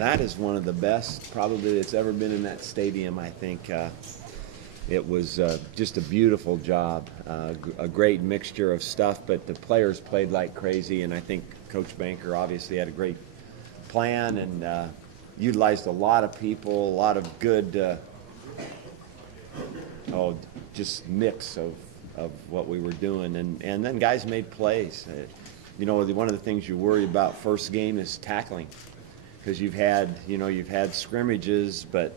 that is one of the best probably that's ever been in that stadium. I think it was just a beautiful job, a great mixture of stuff, but the players played like crazy, and I think Coach Banker obviously had a great plan and utilized a lot of people, a lot of good, just mix of what we were doing, and then guys made plays. You know, one of the things you worry about first game is tackling, because you've had scrimmages, but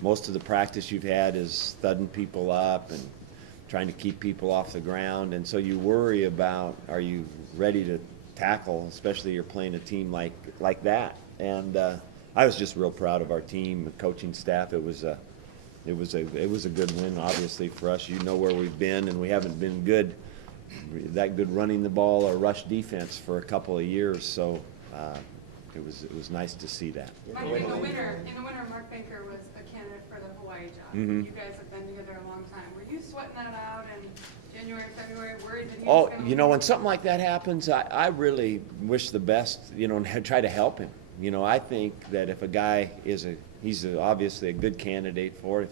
most of the practice you've had is thudding people up and trying to keep people off the ground, and so you worry about, are you ready to tackle, especially you're playing a team like that. And I was just real proud of our team, the coaching staff. It was a good win, obviously, for us. You know where we've been, and we haven't been that good running the ball or rush defense for a couple of years. So it was nice to see that. In the winter, Mark Banker was a candidate for the Hawaii job. Mm-hmm. You guys have been together a long time. Were you sweating that out in January, February, worried that he was going to... You know, when something like that happens, I really wish the best, and try to help him. You know, I think that if a guy he's obviously a good candidate for it.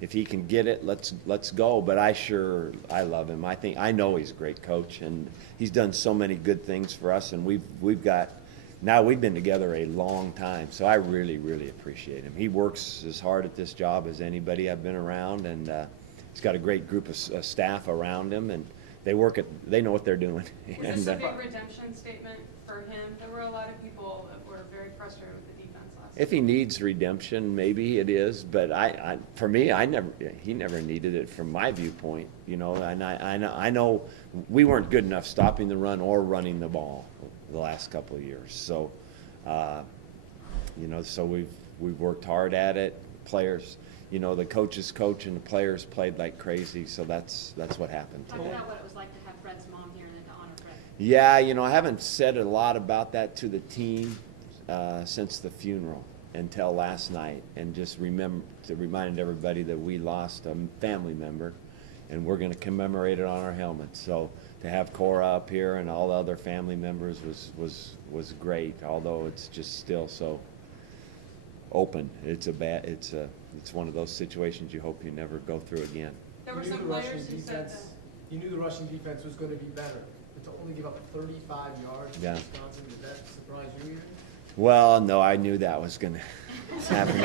If he can get it, let's go. But I love him. I know he's a great coach, and he's done so many good things for us. And we've been together a long time, so I really, really appreciate him. He works as hard at this job as anybody I've been around, and he's got a great group of staff around him, and they know what they're doing. Was this a big redemption statement for him? There were a lot of people that were very frustrated with the defense last If he needs redemption, maybe it is, but for me, he never needed it from my viewpoint, and I know we weren't good enough stopping the run or running the ball the last couple of years. So, so we've worked hard at it. Players, the coaches coach and the players played like crazy. So that's what happened today. Talk about what it was like to have Fred's mom here and then to honor Fred. Yeah, I haven't said a lot about that to the team since the funeral until last night, and just reminded everybody that we lost a family member, and we're going to commemorate it on our helmets. So to have Cora up here and all the other family members was great, although it's just still so open. It's one of those situations you hope you never go through again. There were some players who said that. You knew the Russian defense was going to be better, but to only give up 35 yards to Wisconsin, did that surprise you either? Well, no, I knew that was going to happen.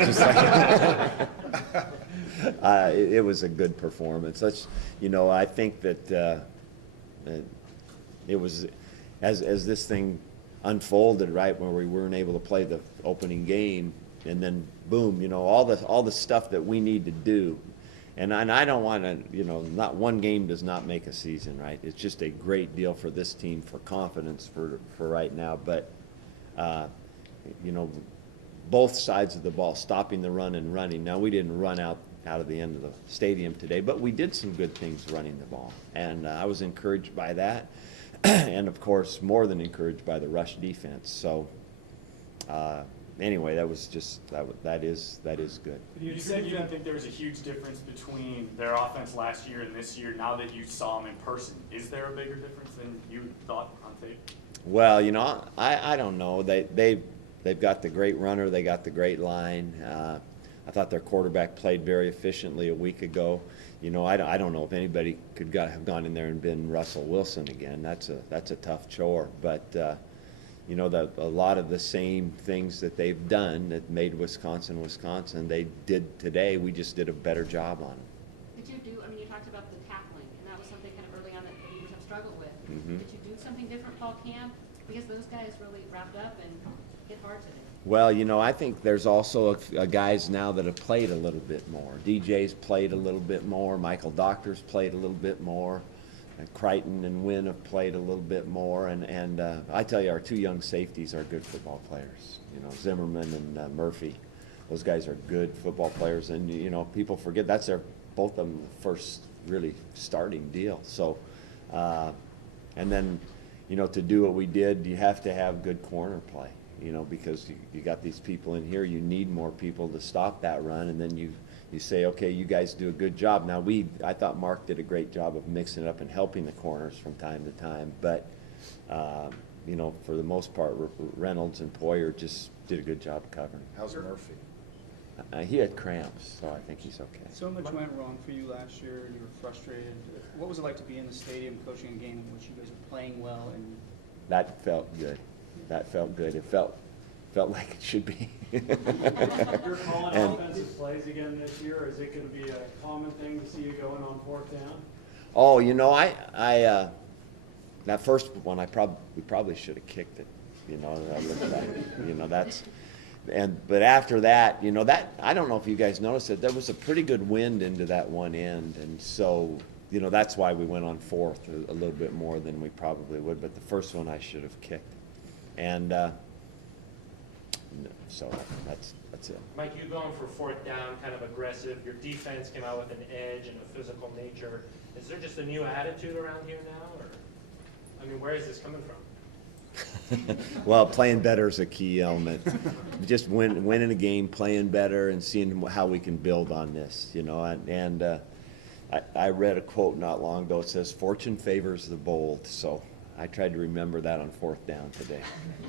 It was a good performance. I think that it was, as this thing unfolded, right, where we weren't able to play the opening game, and then boom, all the stuff that we need to do. And I don't want to, not one game does not make a season, right? It's just a great deal for this team for confidence for right now. But, both sides of the ball, stopping the run and running. Now, we didn't run out of the end of the stadium today, but we did some good things running the ball. And I was encouraged by that. And, of course, more than encouraged by the rush defense. So, anyway, that is good. You said you didn't think there was a huge difference between their offense last year and this year. Now that you saw them in person, is there a bigger difference than you thought on tape? Well, I don't know. They've got the great runner. They got the great line. I thought their quarterback played very efficiently a week ago. I don't know if anybody could have gone in there and been Russell Wilson again. That's a tough chore. But a lot of the same things that they've done that made Wisconsin, they did today. We just did a better job on it. Did you you talked about the tackling, and that was something kind of early on that the Beavers have struggled with. Mm-hmm. Did you do something different fall camp? Because those guys really wrapped up and hit hard today. Well, I think there's also guys now that have played a little bit more. DJ's played a little bit more. Michael Doctor's played a little bit more. Crichton and Wynn have played a little bit more. And I tell you, our two young safeties are good football players. Zimmerman and Murphy. Those guys are good football players. And, people forget that's both of them first really starting deal. So, and then, to do what we did, you have to have good corner play. Because you got these people in here, you need more people to stop that run, and then you say, okay, you guys do a good job. Now I thought Mark did a great job of mixing it up and helping the corners from time to time, but for the most part, Reynolds and Poyer just did a good job covering. How's Murphy? He had cramps, so I think he's okay. So much went wrong for you last year. You were frustrated. What was it like to be in the stadium coaching a game in which you guys are playing well and That felt good. That felt good. It felt like it should be. You're calling And- offensive plays again this year, or is it gonna be a common thing to see you going on fourth down? Oh, you know, that first one, we probably should have kicked it. You know, I looked back, you know, but after that, you know, I don't know if you guys noticed it, there was a pretty good wind into that one end, and so, you know, that's why we went on fourth a little bit more than we probably would, but the first one I should have kicked. And, so that's it. Mike, you going for fourth down, kind of aggressive. Your defense came out with an edge and a physical nature. Is there just a new attitude around here now, or, I mean, where is this coming from? Well, playing better is a key element. Just winning a game, playing better, and seeing how we can build on this, you know. I read a quote not long ago. It says, "Fortune favors the bold." So I tried to remember that on fourth down today.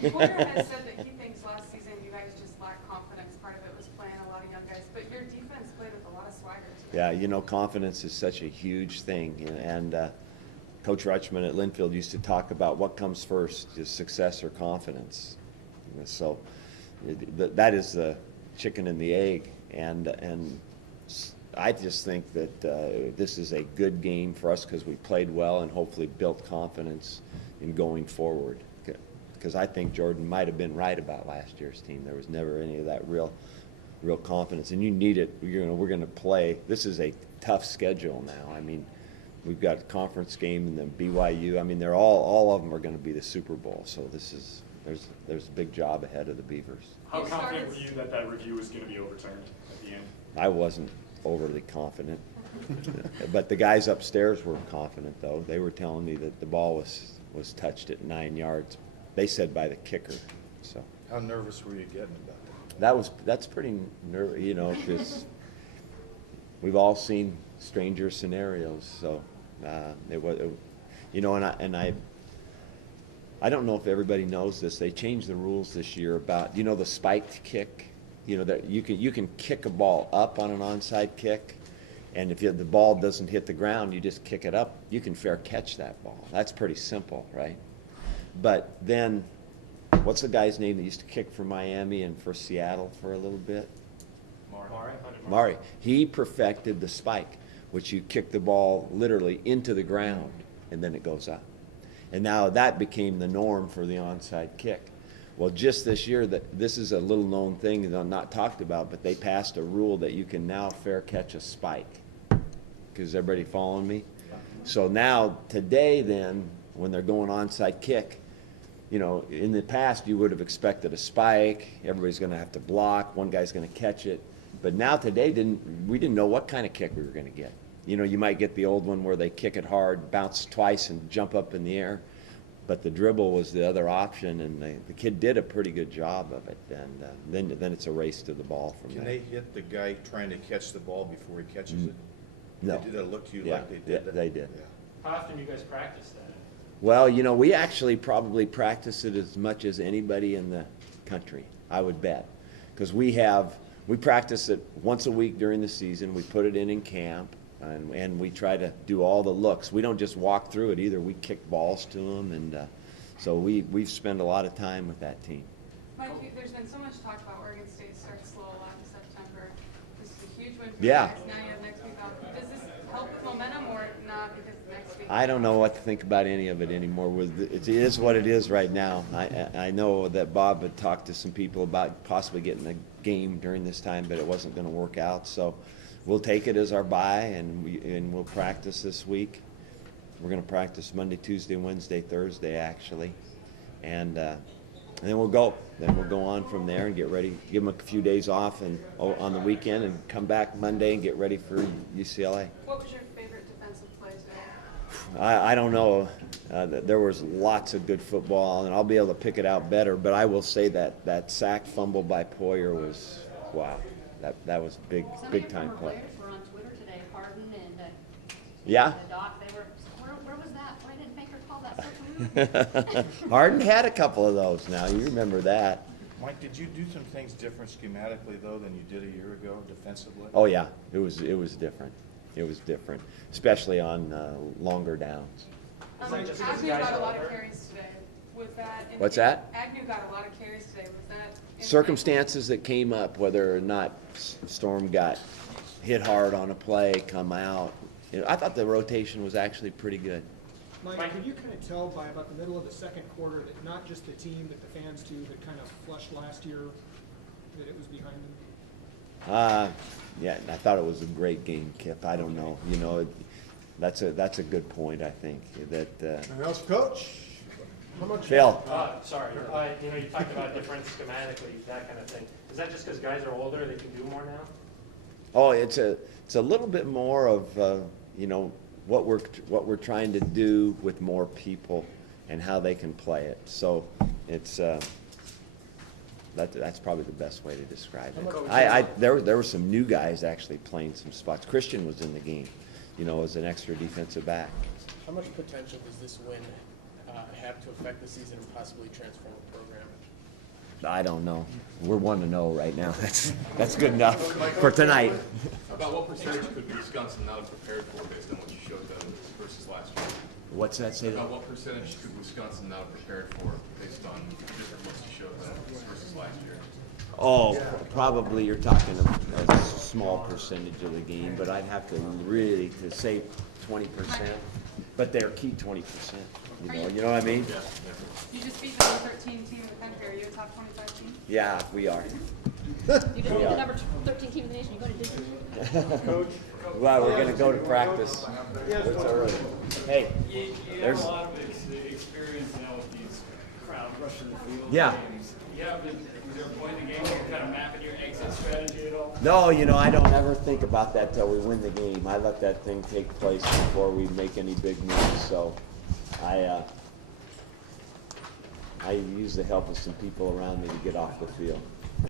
Porter has said that he thinks last season you guys just lacked confidence. Part of it was playing a lot of young guys, but your defense played with a lot of swagger too. Yeah, you know, confidence is such a huge thing, and Coach Rutschman at Linfield used to talk about what comes first, is success or confidence. So that is the chicken and the egg, and I just think that this is a good game for us because we played well and hopefully built confidence in going forward. Because I think Jordan might have been right about last year's team. There was never any of that real confidence, and you need it. You know, we're going to play. This is a tough schedule now. I mean, we've got a conference game and then BYU. I mean, they're all of them are going to be the Super Bowl. So there's a big job ahead of the Beavers. How You confident were started- you that review was going to be overturned at the end? I wasn't overly confident, but the guys upstairs were confident though. They were telling me that the ball was touched at 9 yards. They said by the kicker. So How nervous were you getting about it? that's pretty you know, because we've all seen stranger scenarios. So you know, and I don't know if everybody knows this. They changed the rules this year about, you know, the spiked kick. You know, that you can kick a ball up on an onside kick, and if the ball doesn't hit the ground, you just kick it up. You can fair catch that ball. That's pretty simple, right? But then, what's the guy's name that used to kick for Miami and for Seattle for a little bit? Mari. He perfected the spike, which you kick the ball literally into the ground, and then it goes up. And now that became the norm for the onside kick. Well, just this year, this is a little known thing that I'm not talked about, but they passed a rule that you can now fair catch a spike. Because everybody following me? So now, today then, when they're going onside kick, you know, in the past you would have expected a spike, everybody's going to have to block, one guy's going to catch it. But now today, we didn't know what kind of kick we were going to get. You know, you might get the old one where they kick it hard, bounce twice, and jump up in the air. But the dribble was the other option, and the kid did a pretty good job of it. And then it's a race to the ball from Can there. they hit the guy trying to catch the ball before he catches it? No. Did it look to you Yeah, like they did that? they did. Yeah. How often do you guys practice that? Well, you know, we actually probably practice it as much as anybody in the country, I would bet. Because we practice it once a week during the season. We put it in camp, and we try to do all the looks. We don't just walk through it either. We kick balls to them, and so we've spent a lot of time with that team. Mike, there's been so much talk about Oregon State starts slow a lot in September. This is a huge win for Yeah. you guys. Now you have next week off. Does this help with momentum or not because next week? I don't know what to think about any of it anymore. It is what it is right now. I know that Bob had talked to some people about possibly getting a game during this time, but it wasn't going to work out. So we'll take it as our bye, and we'll practice this week. We're going to practice Monday, Tuesday, Wednesday, Thursday, actually, and then we'll go. Then we'll go on from there and get ready. Give them a few days off and on the weekend, and come back Monday and get ready for UCLA. What was your favorite defensive play today? I don't know. There was lots of good football, and I'll be able to pick it out better. But I will say that sack fumble by Poyer was, wow. That was big time Some of your former play. players were on Twitter today, Harden and Yeah. the Doc. They were, where was that? Why didn't Baker call that such a move? Harden had a couple of those now. You remember that. Mike, did you do some things different schematically, though, than you did a year ago defensively? Oh, yeah, it was different. It was different, especially on longer downs. Is that just 'cause Agnew guys got are a lot older? of carries today. Was that? What's that? Agnew got a lot of carries today. Was that? Circumstances that came up, whether or not Storm got hit hard on a play, come out. I thought the rotation was actually pretty good. Mike, could you kind of tell by about the middle of the second quarter that not just the team, but the fans too, that kind of flushed last year, that it was behind them? Yeah, I thought it was a great game, Kip. I don't know, that's a good point, I think, that, Anything else, Coach? How much? Phil. Sorry, you talked about difference schematically, that kind of thing. Is that just because guys are older, they can do more now? Oh, it's a little bit more of, what we're trying to do with more people and how they can play it. So it's, that's probably the best way to describe it. There were some new guys actually playing some spots. Christian was in the game, as an extra defensive back. How much potential does this win have to affect the season and possibly transform the program? I don't know. We're 1-0 right now. That's good enough for tonight. About what percentage could Wisconsin not have prepared for based on what you showed them versus last year? What's that say? About what percentage could Wisconsin not have prepared for based on the different looks you showed them versus last year? Oh, probably you're talking a small percentage of the game, but I'd have to really to say 20%. But they're key 20%. You know what I mean? You just beat the number 13 team in the country. Are you a top 25 team? Yeah, we are. You just beat the number 13 team in the nation. You go to Disney. Coach? Well, we're gonna go to practice. It's early. Hey, You there's. have a lot of experience now with these crowd rushing the field. Yeah. Games. Yeah, but was there a point in the game where you're kind of mapping your exit strategy at all? No, I don't ever think about that till we win the game. I let that thing take place before we make any big moves. So, I use the help of some people around me to get off the field.